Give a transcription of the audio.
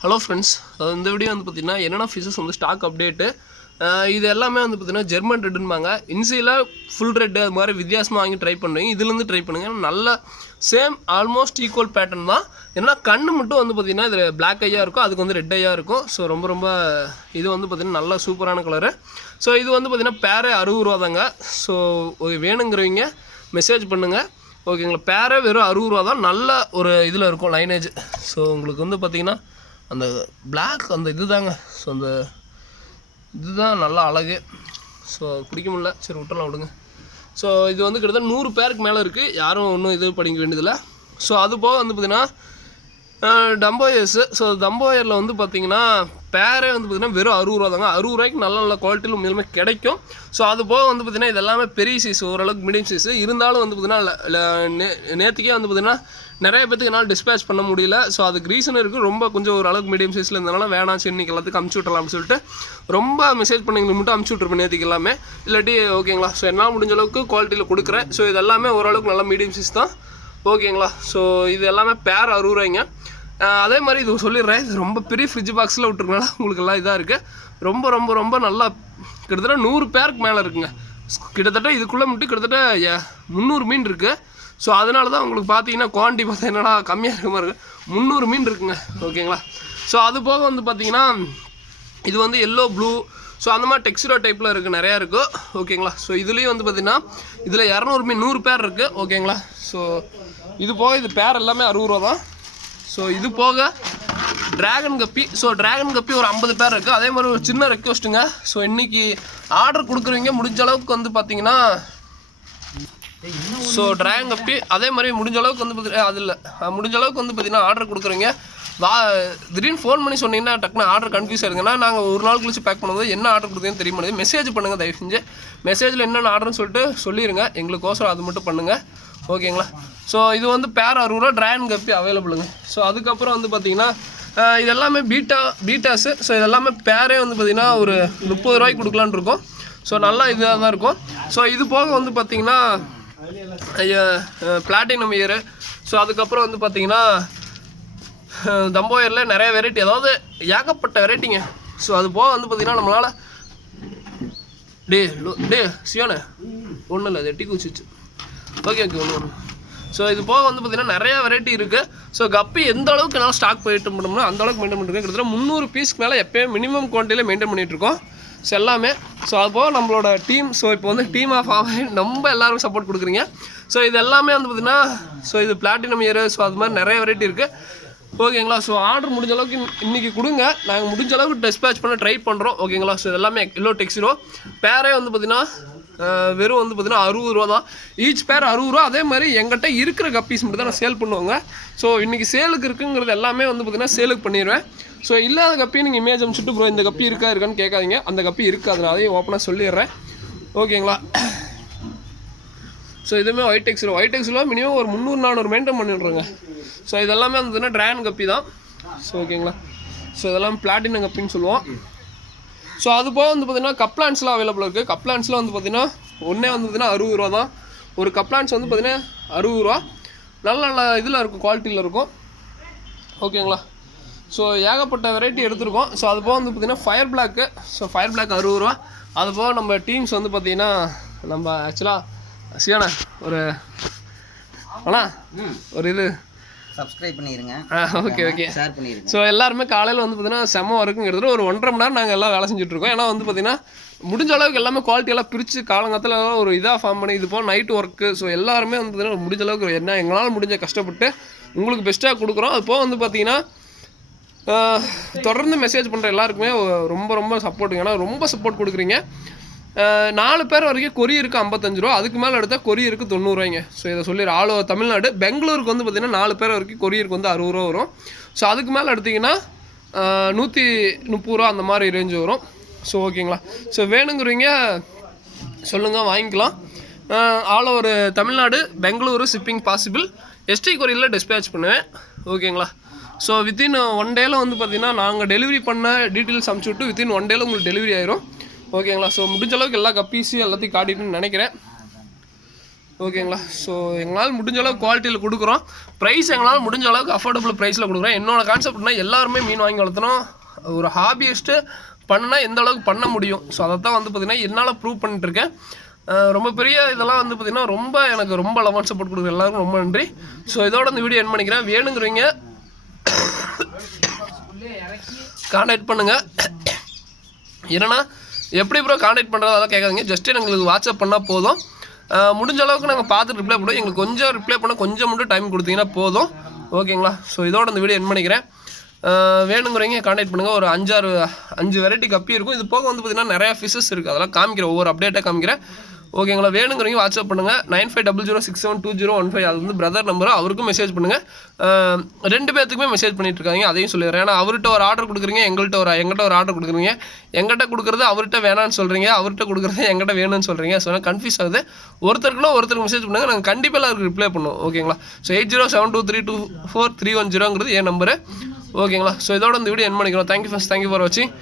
Hello friends, இந்த video வந்து பார்த்தீங்கன்னா என்னென்ன ஃபிஷஸ் வந்து ஸ்டாக் அப்டேட்டு இது எல்லாமே வந்து பார்த்தீங்கன்னா ஜெர்மன் ரெட்டுன்பாங்க. இன்சியில் ஃபுல் ரெட்டு அது மாதிரி வித்தியாசமாக வாங்கி ட்ரை பண்ணுறீங்க. இதுலேருந்து ட்ரை பண்ணுங்கள். நல்ல சேம் ஆல்மோஸ்ட் ஈக்குவல் பேட்டர்ன் தான். ஏன்னா கண்ணு மட்டும் வந்து பார்த்திங்கன்னா இது பிளாக் ஐயாக இருக்கும், அதுக்கு வந்து ரெட் ஐயாக இருக்கும். ஸோ ரொம்ப இது வந்து பார்த்திங்கன்னா நல்ல சூப்பரான கலரு. ஸோ இது வந்து பார்த்திங்கன்னா பேரே 60 ரூபா தாங்க. ஸோ வேணுங்கிறவங்க மெசேஜ் பண்ணுங்கள். ஓகேங்களா, பேரே வெறும் 60 ரூபா தான். நல்ல ஒரு இதில் இருக்கும் லைனேஜ். ஸோ உங்களுக்கு வந்து பார்த்திங்கன்னா அந்த பிளாக் அந்த இது தாங்க. ஸோ அந்த இதுதான் நல்லா அழகு. ஸோ பிடிக்க முடியல, சரி விட்டுலாம் விடுங்க. ஸோ இது வந்து கிட்டத்தட்ட 100 பேருக்கு மேலே இருக்குது. யாரும் ஒன்றும் இது படிக்க வேண்டியதில்லை. ஸோ அது போக வந்து பார்த்திங்கன்னா டம்போயர்ஸு. ஸோ டம்போயரில் வந்து பார்த்திங்கன்னா பேரே வந்து பார்த்திங்கன்னா வெறும் 60 ரூபா தாங்க. 60 ரூபாய்க்கு நல்ல குவாலிட்டியில் உண்மையிலுமே கிடைக்கும். ஸோ அது போக வந்து பார்த்திங்கன்னா இது எல்லாமே பெரிய சைஸ், ஓரளவுக்கு மீடியம் சைஸு. இருந்தாலும் வந்து பார்த்திங்கன்னா நேற்றுக்கே வந்து பார்த்திங்கன்னா நிறைய பேத்துக்கு என்னால் டிஸ்பேச் பண்ண முடியல. ஸோ அதுக்கு ரீசன் இருக்குது. ரொம்ப கொஞ்சம் ஓரளவுக்கு மீடியம் சைஸில் இருந்தனால வேணாம், சரி இன்றைக்கி எல்லாத்துக்கும் அமுச்சு விட்றலாம்னு சொல்லிட்டு ரொம்ப மெசேஜ் பண்ணிங்களுக்கு மட்டும் அமுச்சு விட்ருப்பேன் நேற்றுக்கு எல்லாமே. இல்லாட்டி ஓகேங்களா. ஸோ என்னால் முடிஞ்ச அளவுக்கு குவாலிட்டியில் கொடுக்குறேன். ஸோ இது எல்லாமே ஓரளவுக்கு நல்லா மீடியம் சைஸ் தான். ஓகேங்களா. ஸோ இது எல்லாமே பேர் 60 ரூபாய்ங்க. அதே மாதிரி இது சொல்லிடுறேன், இது ரொம்ப பெரிய ஃப்ரிட்ஜ் பாக்ஸில் விட்டுருக்கனால உங்களுக்கு எல்லாம் இதாக இருக்குது. ரொம்ப நல்லா கிட்டத்தட்ட 100 பேருக்கு மேலே இருக்குங்க. கிட்டத்தட்ட இதுக்குள்ளே மட்டும் கிட்டத்தட்ட 300 மீன் இருக்குது. ஸோ அதனால தான் உங்களுக்கு பார்த்தீங்கன்னா குவான்டிட்டி பார்த்தா என்னடா கம்மியாக இருக்க மாதிரி இருக்குது. 300 மீன் இருக்குங்க. ஓகேங்களா. ஸோ அது போக வந்து பார்த்தீங்கன்னா இது வந்து எல்லோ ப்ளூ, ஸோ அந்த மாதிரி டெக்ஸ்டரோ டைப்பில் இருக்குது, நிறையா இருக்குது. ஓகேங்களா. ஸோ இதுலேயும் வந்து பார்த்திங்கன்னா இதில் 200 மீன் 100 பேர் இருக்குது. ஓகேங்களா. ஸோ இது போக இது பேர் எல்லாமே 60 ரூபா தான். ஸோ இது போக ட்ராகன் கப்பி. ஸோ ட்ராகன் கப்பி ஒரு 50 பேர் இருக்குது. அதே மாதிரி ஒரு சின்ன ரெக்வஸ்ட்டுங்க. ஸோ இன்றைக்கி ஆர்டர் கொடுக்குறவங்க முடிஞ்ச அளவுக்கு வந்து பார்த்திங்கன்னா ஸோ ட்ராகன் கப்பி அதே மாதிரி முடிஞ்ச அளவுக்கு வந்து முடிஞ்ச அளவுக்கு வந்து பார்த்திங்கன்னா ஆர்டர் கொடுக்குறீங்க. திடீர்னு ஃபோன் பண்ணி சொன்னீங்கன்னா டக்குன்னு ஆர்டர் கன்ஃபியூஸ் ஆயிருங்கன்னா நாங்கள் ஒரு நாள் கழிச்சு பேக் பண்ணும்போது என்ன ஆர்டர் கொடுத்தீங்கன்னு தெரிய மாட்டேங்குது. மெசேஜ் பண்ணுங்கள், தயவு செஞ்சு மெசேஜில் என்னென்ன ஆர்டர்னு சொல்லிட்டு சொல்லிடுங்க. எங்களுக்கோசரம் அது மட்டும் பண்ணுங்கள். ஓகேங்களா. ஸோ இது வந்து பேர் 60 ரூபா ட்ராகன் கப்பி அவைலபிளுங்க. ஸோ அதுக்கப்புறம் வந்து பார்த்திங்கன்னா இது எல்லாமே பீட்டாஸு. ஸோ இதெல்லாமே பேரே வந்து பார்த்திங்கன்னா ஒரு 30 ரூபாய்க்கு கொடுக்கலான்னு இருக்கோம். ஸோ நல்லா இதாக தான் இருக்கும். ஸோ இது போக வந்து பார்த்திங்கன்னா பிளாட்டினம் இயரு. ஸோ அதுக்கப்புறம் வந்து பார்த்திங்கன்னா தம்போயரில் நிறைய வெரைட்டி, அதாவது ஏகப்பட்ட வெரைட்டிங்க. ஸோ அது போக வந்து பார்த்திங்கன்னா நம்மளால் டே சியோனே ஒன்றும் இல்லை, அது எட்டி குச்சிச்சு. ஓகே ஒன்று. ஸோ இது போக வந்து பார்த்திங்கன்னா நிறையா வெரைட்டி இருக்குது. ஸோ கப்பி எந்த அளவுக்கு என்னால் ஸ்டாக் மெயின்டைன் பண்ணோம்னா அந்த அளவுக்கு மெயின்டைன் பண்ணிருக்கேன். கிட்டத்தட்ட 300 பீஸ்க்கு மேலே எப்போயும் மினிமம் குவான்டிட்டியில் மெயின்டைன் பண்ணிகிட்ருக்கோம். ஸோ எல்லாமே. ஸோ அது போக நம்மளோட டீம், ஸோ இப்போ வந்து டீம் ஆஃப் நம்ம எல்லாருக்கும் சப்போர்ட் கொடுக்குறீங்க. ஸோ இது எல்லாமே வந்து பார்த்திங்கன்னா ஸோ இது பிளாட்டினம் இயரு. ஸோ அது மாதிரி நிறைய வெரைட்டி இருக்குது. ஓகேங்களா. ஸோ ஆர்டர் முடிஞ்ச அளவுக்கு இன்றைக்கி கொடுங்க. நாங்கள் முடிஞ்ச அளவுக்கு டிஸ்பேச் பண்ண ட்ரை பண்ணுறோம். ஓகேங்களா. ஸோ இது எல்லாமே எல்லோ டெக்ஸ்டரோ. பேரே வந்து பார்த்திங்கன்னா வெறும் வந்து பார்த்திங்கன்னா 60 ரூபா தான். ஈச் பேர் 60 ரூபா. அதே மாதிரி எங்கிட்ட இருக்கிற கப்பீஸ் மட்டும் தான் நான் சேல் பண்ணுவாங்க. ஸோ இன்றைக்கி சேலுக்கு இருக்குங்கிறது எல்லாமே வந்து பார்த்திங்கன்னா சேலுக்கு பண்ணிடுவேன். ஸோ இல்லாத கப்பி நீங்கள் இமேஜ் அனுப்பிச்சுட்டு ப்ரோ இந்த கப்பி இருக்கான்னு கேட்காதீங்க. அந்த கப்பி இருக்காது, நான் அதையும் ஓப்பனாக சொல்லிடுறேன். ஓகேங்களா. ஸோ இதுவுமே ஒயிட் டெக்ஸில் மினிமம் ஒரு 300-400 மெயின்டைன் பண்ணிடுறோங்க. ஸோ இதெல்லாமே வந்து ட்ராகன் கப்பி தான். ஸோ ஓகேங்களா. ஸோ இதெல்லாம் பிளாட்டினம் கப்பின்னு சொல்லுவோம். ஸோ அது போக வந்து பார்த்திங்கன்னா கப்லான்ஸ்லாம் அவைலபிள் இருக்குது. கப்லான்ஸ்லாம் வந்து பார்த்திங்கன்னா ஒன்றே வந்து பார்த்திங்கன்னா 60 ரூபா தான். ஒரு கப்லான்ஸ் வந்து பார்த்திங்கன்னா 60 ரூபா. நல்ல இதில் இருக்கும், குவாலிட்டியில் இருக்கும். ஓகேங்களா. ஸோ ஏகப்பட்ட வெரைட்டி எடுத்துருக்கோம். ஸோ அது போக வந்து பார்த்திங்கன்னா fire block. So fire block 60 ரூபா. அது போக நம்ம டீம்ஸ் வந்து பார்த்திங்கன்னா நம்ம ஆக்சுவலாக சியானா ஒரு ஒரு இது சப்ஸ்கிரைப் பண்ணிடுங்க. ஓகே ஷேர் பண்ணிடுங்க. ஸோ எல்லாருமே காலையில் வந்து பார்த்திங்கன்னா செம்ம இருக்குங்கிறது ஒரு 1.5 மணி நேரம் நாங்கள் எல்லாம் வேலை செஞ்சுட்ருக்கோம். ஏன்னா வந்து பார்த்திங்கன்னா முடிஞ்ச அளவுக்கு எல்லாமே குவாலிட்டியெல்லாம் பிரித்து காலங்காலத்தில் ஒரு இதாக ஃபார்ம் பண்ணி இது போல் நைட் ஒர்க்கு. ஸோ எல்லாருமே வந்து பார்த்திங்கன்னா முடிஞ்ச அளவுக்கு என்ன எங்களால் முடிஞ்ச கஷ்டப்பட்டு உங்களுக்கு பெஸ்ட்டாக கொடுக்குறோம். அது போக வந்து பார்த்திங்கன்னா தொடர்ந்து மெசேஜ் பண்ணுற எல்லாருக்குமே ரொம்ப சப்போர்ட்டுங்க. ஏன்னா ரொம்ப சப்போர்ட் கொடுக்குறீங்க. 4 பேர் வரைக்கும் கொரியருக்கு 55 ரூபா. அதுக்கு மேலே எடுத்தால் கொரியருக்கு 90 ரூபாய்ங்க. ஸோ இதை சொல்லிடுறேன். All over Tamil Nadu. பெங்களூருக்கு வந்து பார்த்திங்கன்னா 4 பேர் வரைக்கும் கொரியருக்கு வந்து 60 ரூபா வரும். ஸோ அதுக்கு மேலே எடுத்திங்கன்னா 130 ரூபா அந்த மாதிரி ரேஞ்சு வரும். ஸோ ஓகேங்களா. ஸோ வேணுங்கிறீங்க சொல்லுங்கள், வாங்கிக்கலாம். All over Tamil Nadu, Bengaluru shipping possible. ST கொரியரில் டிஸ்பேச் பண்ணுவேன். ஓகேங்களா. ஸோ வித்தின் 1 டேயில் வந்து பார்த்திங்கன்னா நாங்கள் டெலிவரி பண்ண டீட்டெயில்ஸ் அனுப்பிச்சி விட்டு வித்தின் 1 டேயில் உங்களுக்கு டெலிவரி ஆயிரும். ஓகேங்களா. ஸோ முடிஞ்ச அளவுக்கு எல்லா கப்பீஸும் எல்லாத்தையும் காட்டிட்டுன்னு நினைக்கிறேன். ஓகேங்களா. ஸோ எங்களால் முடிஞ்ச அளவுக்கு குவாலிட்டியில் கொடுக்குறோம். ப்ரைஸ் எங்களால் முடிஞ்ச அளவுக்கு அஃபோர்டபுள் ப்ரைஸில் கொடுக்குறோம். என்னோட கான்செப்ட்னா எல்லாருமே மீன் வாங்கி வளர்த்தணும். ஒரு ஹாபியிஸ்ட்டு பண்ணால் எந்த அளவுக்கு பண்ண முடியும். ஸோ அதை தான் வந்து பார்த்திங்கன்னா என்னால் ப்ரூவ் பண்ணிட்டுருக்கேன். ரொம்ப பெரிய இதெல்லாம் வந்து பார்த்திங்கன்னா ரொம்ப எனக்கு ரொம்ப லவன் சப்போர்ட் கொடுக்குற எல்லாருக்கும் ரொம்ப நன்றி. ஸோ இதோட இந்த வீடியோ என் பண்ணிக்கிறேன். வேணுங்கிறவங்க கான்டாக்ட் பண்ணுங்கள். என்னன்னா எப்படி ப்ரோ கான்டாக்ட் பண்ணுறது அதெல்லாம் கேட்காதீங்க. ஜஸ்ட்டு எங்களுக்கு வாட்ஸ்அப் பண்ணால் போதும். முடிஞ்ச அளவுக்கு நாங்கள் பார்த்துட்டு ரிப்ளை பண்ணுவோம். எங்களுக்கு கொஞ்சம் ரிப்ளை பண்ண கொஞ்சம் மட்டும் டைம் கொடுத்தீங்கன்னா போதும். ஓகேங்களா. ஸோ இதோட இந்த வீடியோ என் பண்ணிக்கிறேன். வேணுங்கிறவங்க கான்டாக்ட் பண்ணுங்கள். ஒரு 5 வெரைட்டி கப்பி இருக்கும். இது போக வந்து பார்த்திங்கன்னா நிறையா ஃபிஷஸ் இருக்குது. அதெல்லாம் காமிக்கிறேன், ஒவ்வொரு அப்டேட்டாக காமிக்கிறேன். ஓகேங்களா. வேணுங்கிறவங்க வாட்ஸ்அப் பண்ணுங்கள். 9500672015. அது வந்து பிரதர் நம்பர். அவருக்கும் மெசேஜ் பண்ணுங்கள். 2 பேர்த்துக்குமே மெசேஜ் பண்ணிட்டு இருக்காங்க. அதையும் சொல்லிடுறேன். ஏன்னா அவர்கிட்ட ஒரு ஆர்டர் கொடுக்குறீங்க, எங்கள்கிட்ட ஒரு ஆர்டர் கொடுக்குறீங்க. எங்கிட்ட கொடுக்குறது அவர்கிட்ட வேணான்னு சொல்கிறீங்க, அவர்கிட்ட கொடுக்குறது எங்கிட்ட வேணும்னு சொல்கிறீங்க. ஸோ கன்ஃபியூஸ் ஆகுது. ஒருத்தருக்கு மெசேஜ் பண்ணுங்கள். நாங்கள் கண்டிப்பாக எல்லாருக்கும் ரிப்ளை பண்ணுவோம். ஓகேங்களா. ஸோ 8072324310 என் நம்பரு. ஓகேங்களா. ஸோ இதோட இந்த வீடியோ என் பண்ணிக்கிறோம். தேங்க்யூ ஃபார் வாட்சிங்.